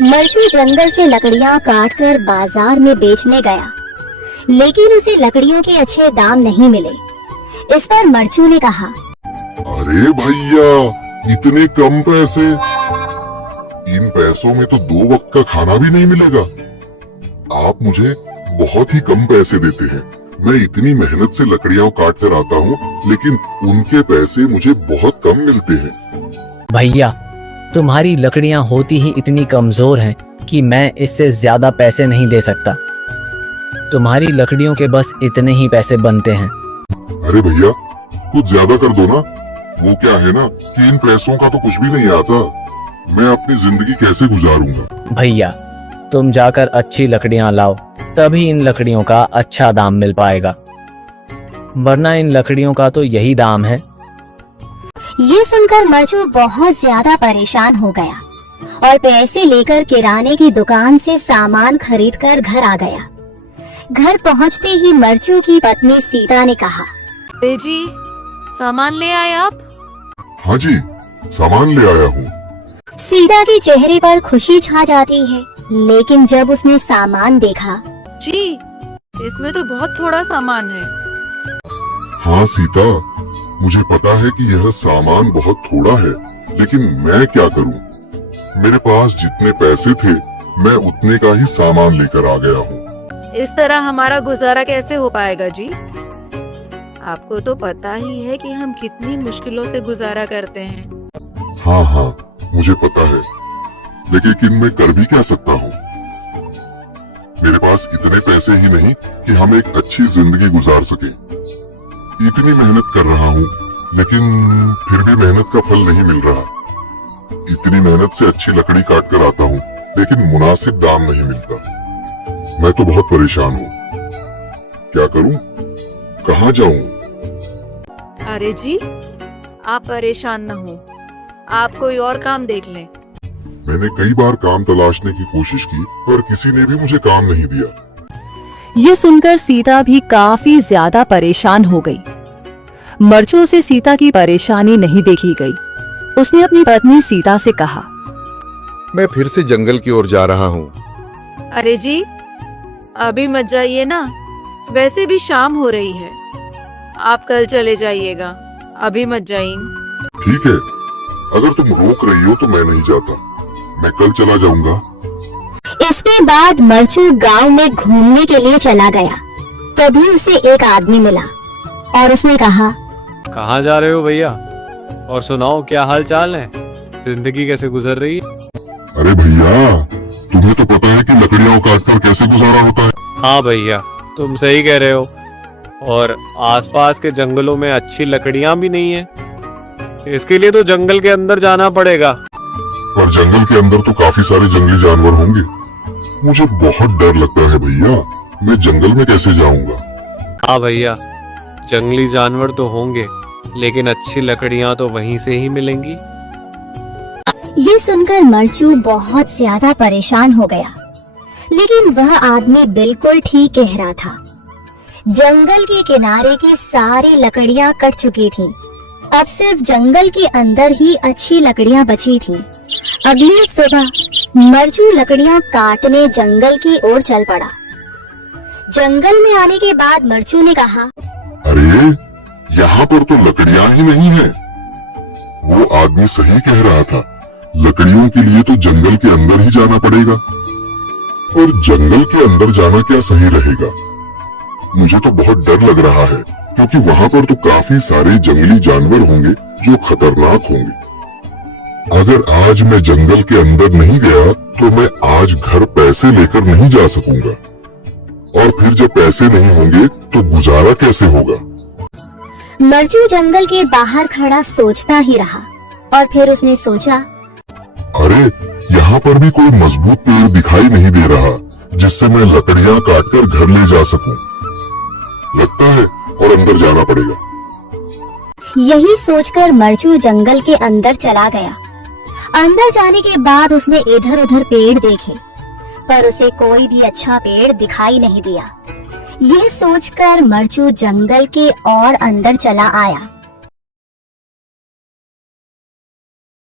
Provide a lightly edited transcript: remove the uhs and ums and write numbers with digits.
मरचू जंगल से लकड़ियां काटकर बाजार में बेचने गया, लेकिन उसे लकड़ियों के अच्छे दाम नहीं मिले। इस पर मरचू ने कहा, अरे भैया, इतने कम पैसे, इन पैसों में तो 2 वक्त का खाना भी नहीं मिलेगा। आप मुझे बहुत ही कम पैसे देते हैं। मैं इतनी मेहनत से लकड़ियां काट कर आता हूँ, लेकिन उनके पैसे मुझे बहुत कम मिलते हैं। भैया, तुम्हारी लकड़ियां होती ही इतनी कमजोर हैं कि मैं इससे ज्यादा पैसे नहीं दे सकता। तुम्हारी लकड़ियों के बस इतने ही पैसे बनते हैं। अरे भैया, कुछ ज्यादा कर दो ना। वो क्या है ना कि इन पैसों का तो कुछ भी नहीं आता। मैं अपनी जिंदगी कैसे गुजारूंगा? भैया, तुम जाकर अच्छी लकड़ियां लाओ, तभी इन लकड़ियों का अच्छा दाम मिल पाएगा, वरना इन लकड़ियों का तो यही दाम है। ये सुनकर मरचू बहुत ज्यादा परेशान हो गया और पैसे लेकर किराने की दुकान से सामान खरीदकर घर आ गया। घर पहुंचते ही मरचू की पत्नी सीता ने कहा, अरे जी, सामान ले आए आप? हाँ जी, सामान ले आया हूँ। सीता के चेहरे पर खुशी छा जाती है, लेकिन जब उसने सामान देखा, जी, इसमें तो बहुत थोड़ा सामान है। हाँ सीता, मुझे पता है कि यह सामान बहुत थोड़ा है, लेकिन मैं क्या करूँ? मेरे पास जितने पैसे थे, मैं उतने का ही सामान लेकर आ गया हूँ। इस तरह हमारा गुजारा कैसे हो पाएगा जी? आपको तो पता ही है कि हम कितनी मुश्किलों से गुजारा करते हैं। हाँ हाँ, मुझे पता है, लेकिन मैं कर भी क्या सकता हूँ? मेरे पास इतने पैसे ही नहीं कि हम एक अच्छी जिंदगी गुजार सके। इतनी मेहनत कर रहा हूँ, लेकिन फिर भी मेहनत का फल नहीं मिल रहा। इतनी मेहनत से अच्छी लकड़ी काट कर आता हूँ, लेकिन मुनासिब दाम नहीं मिलता। मैं तो बहुत परेशान हूँ। क्या करूँ? कहाँ जाऊँ? अरे जी, आप परेशान न हो, आप कोई और काम देख लें। मैंने कई बार काम तलाशने की कोशिश की, पर किसी ने भी मुझे काम नहीं दिया। ये सुनकर सीता भी काफी ज्यादा परेशान हो गई। मरचू से सीता की परेशानी नहीं देखी गई। उसने अपनी पत्नी सीता से कहा, मैं फिर से जंगल की ओर जा रहा हूँ। अरे जी, अभी मत जाइए ना, वैसे भी शाम हो रही है। आप कल चले जाइएगा, अभी मत जाइए। ठीक है, अगर तुम रोक रही हो तो मैं नहीं जाता। मैं कल चला जाऊंगा। इसके बाद मरचू गांव में घूमने के लिए चला गया। तभी उसे एक आदमी मिला और उसने कहा, कहाँ जा रहे हो भैया? और सुनाओ, क्या हाल चाल है? जिंदगी कैसे गुजर रही है? अरे भैया, तुम्हें तो पता है कि लकड़ियां काटकर कैसे गुजारा होता है। हाँ भैया, तुम सही कह रहे हो। और आसपास के जंगलों में अच्छी लकड़ियां भी नहीं है। इसके लिए तो जंगल के अंदर जाना पड़ेगा। पर जंगल के अंदर तो काफी सारे जंगली जानवर होंगे। मुझे बहुत डर लगता है भैया, मैं जंगल में कैसे जाऊंगा? हाँ भैया, जंगली जानवर तो होंगे, लेकिन अच्छी लकड़ियां तो वहीं से ही मिलेंगी। ये सुनकर मरचू बहुत ज्यादा परेशान हो गया, लेकिन वह आदमी बिल्कुल ठीक कह रहा था। जंगल के किनारे की सारी लकड़ियां कट चुकी थीं। अब सिर्फ जंगल के अंदर ही अच्छी लकड़ियां बची थीं। अगली सुबह मरचू लकड़ियां काटने जंगल की ओर चल पड़ा। जंगल में आने के बाद मरचू ने कहा, अरे, यहाँ पर तो लकड़ियां ही नहीं है। वो आदमी सही कह रहा था, लकड़ियों के लिए तो जंगल के अंदर ही जाना पड़ेगा। और जंगल के अंदर जाना क्या सही रहेगा? मुझे तो बहुत डर लग रहा है, क्योंकि वहाँ पर तो काफी सारे जंगली जानवर होंगे जो खतरनाक होंगे। अगर आज मैं जंगल के अंदर नहीं गया तो मैं आज घर पैसे लेकर नहीं जा सकूंगा, और फिर जब पैसे नहीं होंगे तो गुजारा कैसे होगा? मरचू जंगल के बाहर खड़ा सोचता ही रहा और फिर उसने सोचा, अरे, यहाँ पर भी कोई मजबूत पेड़ दिखाई नहीं दे रहा जिससे मैं लकड़ियां काटकर घर ले जा सकूं। लगता है और अंदर जाना पड़ेगा। यही सोचकर मरचू जंगल के अंदर चला गया। अंदर जाने के बाद उसने इधर उधर पेड़ देखे, पर उसे कोई भी अच्छा पेड़ दिखाई नहीं दिया। यह सोचकर मरचू जंगल के और अंदर चला आया।